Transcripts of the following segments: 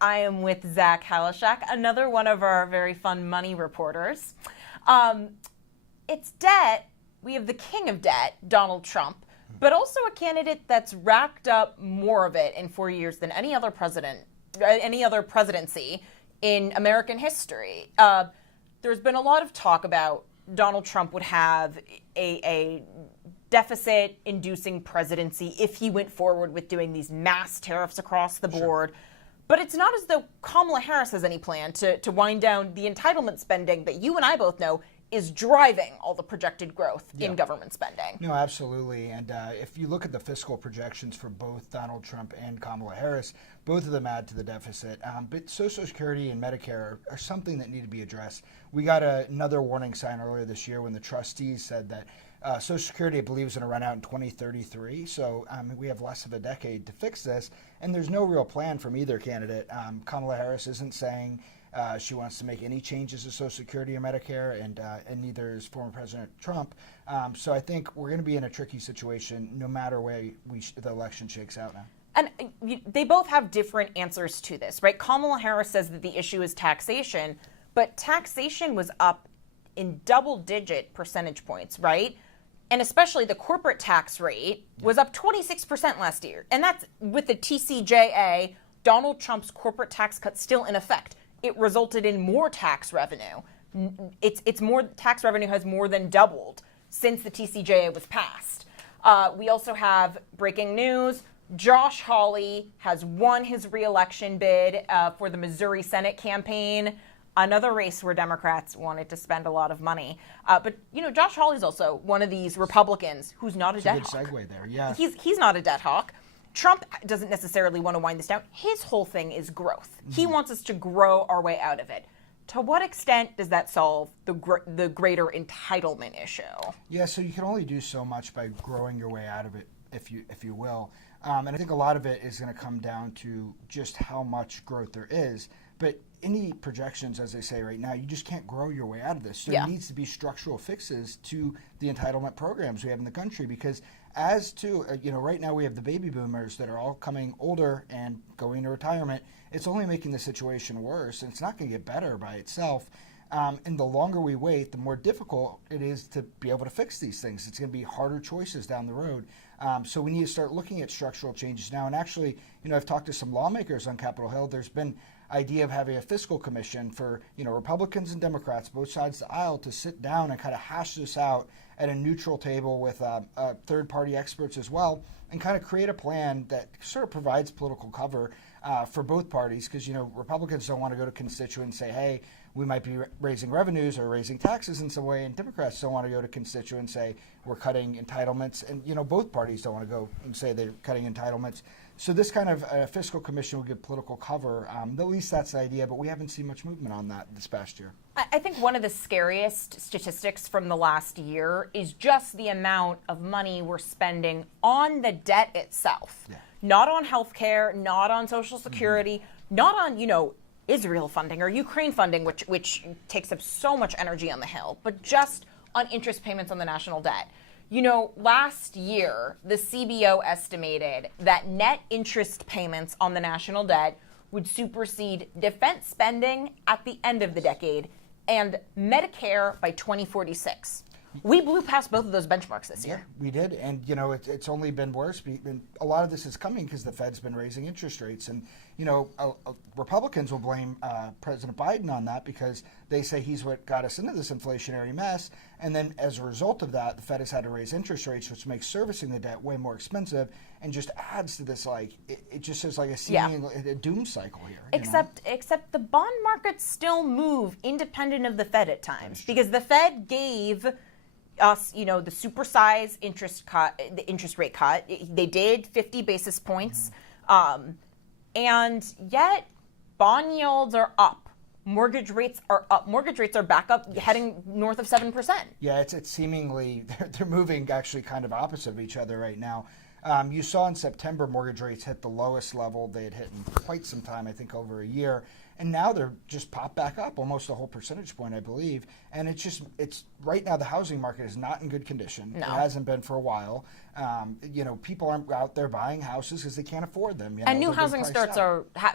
I am with Zach Halaschak, another one of our very fun money reporters. It's debt. We have the king of debt, Donald Trump, but also a candidate that's racked up more of it in 4 years than any other presidency in American history. There's been a lot of talk about Donald Trump would have a deficit-inducing presidency if he went forward with doing these mass tariffs across the board. Sure. But it's not as though Kamala Harris has any plan to wind down the entitlement spending that you and I both know is driving all the projected growth in government spending. No, absolutely. And if you look at the fiscal projections for both Donald Trump and Kamala Harris, both of them add to the deficit. But Social Security and Medicare are something that need to be addressed. We got another warning sign earlier this year when the trustees said that Social Security, I believe, is going to run out in 2033. So we have less of a decade to fix this. And there's no real plan from either candidate. Kamala Harris isn't saying she wants to make any changes to Social Security or Medicare, and neither is former President Trump. So I think we're going to be in a tricky situation no matter way the election shakes out now. And they both have different answers to this, right? Kamala Harris says that the issue is taxation, but taxation was up in double-digit percentage points, right? And especially the corporate tax rate was up 26% last year. And that's with the TCJA, Donald Trump's corporate tax cut still in effect. It resulted in more tax revenue. It's more, tax revenue has more than doubled since the TCJA was passed. We also have breaking news. Josh Hawley has won his re-election bid for the Missouri Senate campaign. Another race where Democrats wanted to spend a lot of money. But, you know, Josh Hawley's also one of these Republicans who's not a debt hawk. Good segue there, yeah. He's not a debt hawk. Trump doesn't necessarily want to wind this down. His whole thing is growth. Mm-hmm. He wants us to grow our way out of it. To what extent does that solve the greater entitlement issue? Yeah, so you can only do so much by growing your way out of it, if you will. And I think a lot of it is going to come down to just how much growth there is. But any projections, as they say right now, you just can't grow your way out of this. There needs to be structural fixes to the entitlement programs we have in the country, because as to, right now we have the baby boomers that are all coming older and going to retirement. It's only making the situation worse, and it's not going to get better by itself. And the longer we wait, the more difficult it is to be able to fix these things. It's going to be harder choices down the road. So we need to start looking at structural changes now. And actually, I've talked to some lawmakers on Capitol Hill. There's been idea of having a fiscal commission for, Republicans and Democrats, both sides of the aisle, to sit down and kind of hash this out at a neutral table with third-party experts as well, and kind of create a plan that sort of provides political cover for both parties, because, Republicans don't want to go to constituents and say, hey, we might be raising revenues or raising taxes in some way, and Democrats don't want to go to constituents and say we're cutting entitlements, and both parties don't want to go and say they're cutting entitlements. So this kind of fiscal commission will give political cover. At least that's the idea, but we haven't seen much movement on that this past year. I think one of the scariest statistics from the last year is just the amount of money we're spending on the debt itself. Yeah. Not on healthcare, not on Social Security, not on, Israel funding or Ukraine funding, which takes up so much energy on the Hill, but just on interest payments on the national debt. Last year, the CBO estimated that net interest payments on the national debt would supersede defense spending at the end of the decade and Medicare by 2046. We blew past both of those benchmarks this year. We did, and it's only been worse. A lot of this is coming because the Fed's been raising interest rates, and Republicans will blame President Biden on that because they say he's what got us into this inflationary mess, and then as a result of that, the Fed has had to raise interest rates, which makes servicing the debt way more expensive, and just adds to this it just is like a seeming a doom cycle here. Except the bond markets still move independent of the Fed at times, because the Fed gave us, the supersize the interest rate cut. They did 50 basis points, and yet bond yields are up. Mortgage rates are up. Mortgage rates are back up, heading north of 7%. Yeah, it's seemingly they're moving actually kind of opposite of each other right now. You saw in September mortgage rates hit the lowest level they had hit in quite some time, I think over a year. and now they're just popped back up almost a whole percentage point, I believe. And it's right now the housing market is not in good condition. No. It hasn't been for a while. People aren't out there buying houses because they can't afford them. And new housing starts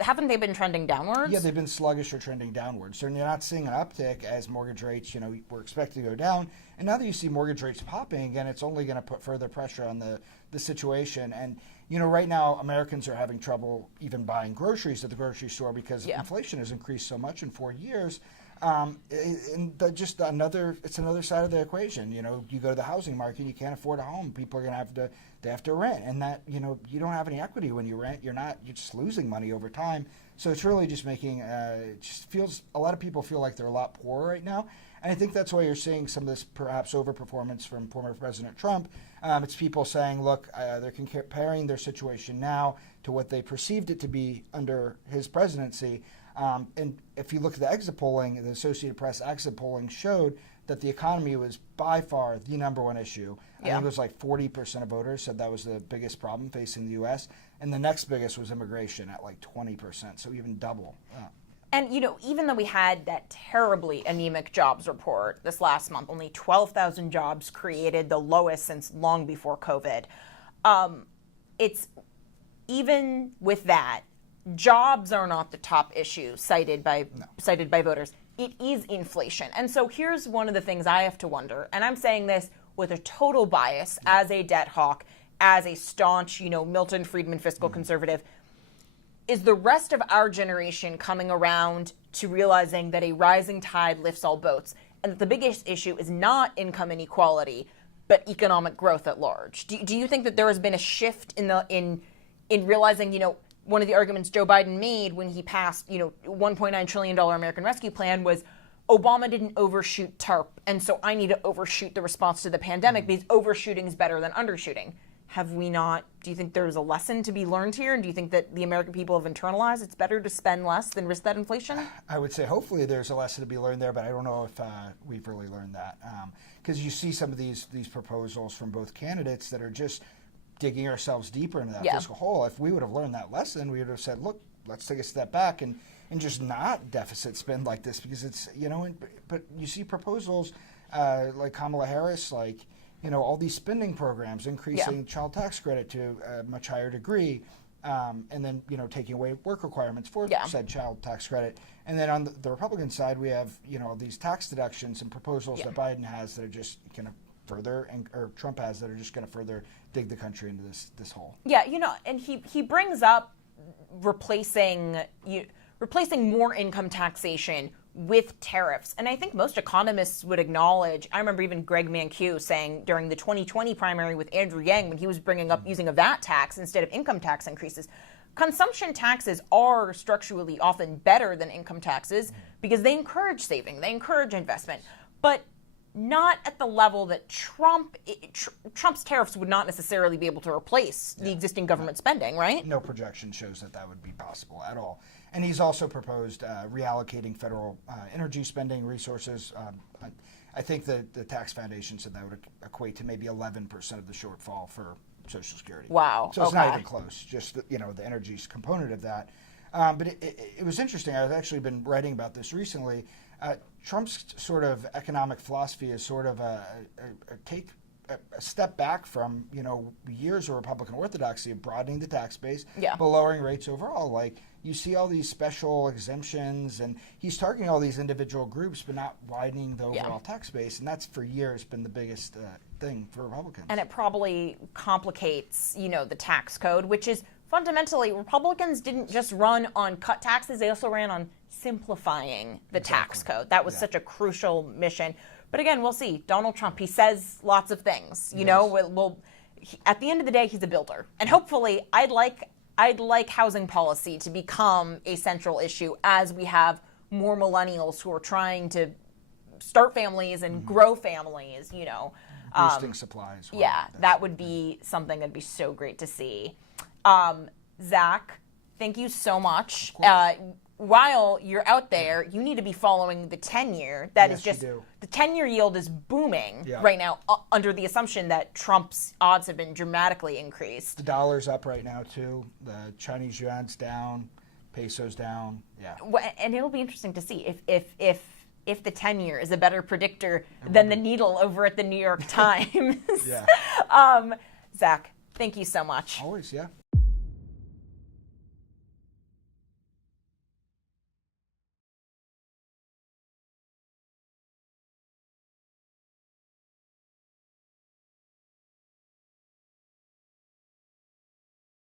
haven't they been trending downwards? Yeah, they've been sluggish or trending downwards. So you're not seeing an uptick as mortgage rates, were expected to go down. And now that you see mortgage rates popping again, it's only going to put further pressure on the situation. And, right now Americans are having trouble even buying groceries at the grocery store because inflation has increased so much in 4 years. It's another side of the equation. You go to the housing market, you can't afford a home. People are going to have to rent, and that, you don't have any equity when you rent. You're just losing money over time. So it's really just making, it just feels, a lot of people feel like they're a lot poorer right now. And I think that's why you're seeing some of this perhaps overperformance from former President Trump. It's people saying, look, they're comparing their situation now to what they perceived it to be under his presidency. And if you look at the exit polling, the Associated Press exit polling showed that the economy was by far the number one issue. I think it was like 40% of voters said that was the biggest problem facing the U.S. And the next biggest was immigration at like 20%, so even double. And, even though we had that terribly anemic jobs report this last month, only 12,000 jobs created, the lowest since long before COVID. It's even with that, jobs are not the top issue cited by voters. It is inflation. And so here's one of the things I have to wonder, and I'm saying this with a total bias as a debt hawk, as a staunch, Milton Friedman fiscal conservative. Is the rest of our generation coming around to realizing that a rising tide lifts all boats, and that the biggest issue is not income inequality, but economic growth at large? Do you think that there has been a shift in realizing, one of the arguments Joe Biden made when he passed, $1.9 trillion American Rescue Plan was Obama didn't overshoot TARP, and so I need to overshoot the response to the pandemic because overshooting is better than undershooting. Have we not? Do you think there's a lesson to be learned here? And do you think that the American people have internalized it's better to spend less than risk that inflation? I would say hopefully there's a lesson to be learned there, but I don't know if we've really learned that. Because you see some of these proposals from both candidates that are just digging ourselves deeper into that fiscal hole. If we would have learned that lesson, we would have said, look, let's take a step back and just not deficit spend like this, because it's, but you see proposals like Kamala Harris, like, all these spending programs, increasing child tax credit to a much higher degree, and then, taking away work requirements for said child tax credit. And then on the Republican side, we have, these tax deductions and proposals that Biden has that are just going to further, or Trump has that are just going to further dig the country into this hole. Yeah, and he brings up replacing more income taxation with tariffs. And I think most economists would acknowledge, I remember even Greg Mankiw saying during the 2020 primary with Andrew Yang, when he was bringing up using a VAT tax instead of income tax increases, consumption taxes are structurally often better than income taxes because they encourage saving, they encourage investment, but not at the level that Trump's tariffs would not necessarily be able to replace the existing government spending, right? No projection shows that would be possible at all. And he's also proposed reallocating federal energy spending resources. I think the Tax Foundation said that would equate to maybe 11% of the shortfall for Social Security. Wow. So it's not even close, just the energy component of that. But it was interesting. I've actually been writing about this recently. Trump's sort of economic philosophy is sort of a step back from years of Republican orthodoxy of broadening the tax base, but lowering rates overall. Like, you see all these special exemptions, and he's targeting all these individual groups, but not widening the overall tax base, and that's for years been the biggest thing for Republicans. And it probably complicates, the tax code, which is fundamentally, Republicans didn't just run on cut taxes, they also ran on simplifying the tax code. That was such a crucial mission. But again, we'll see. Donald Trump, he says lots of things. At the end of the day, he's a builder. And hopefully, I'd like housing policy to become a central issue as we have more millennials who are trying to start families and grow families, Boosting supplies. Well, that would be something that'd be so great to see. Zach, thank you so much. While you're out there, you need to be following the 10-year. That is just, the 10-year yield is booming right now under the assumption that Trump's odds have been dramatically increased. The dollar's up right now, too. The Chinese yuan's down. Peso's down. Yeah. And it'll be interesting to see if the 10-year is a better predictor than the needle over at the New York Times. Yeah. Zach, thank you so much. Always, yeah.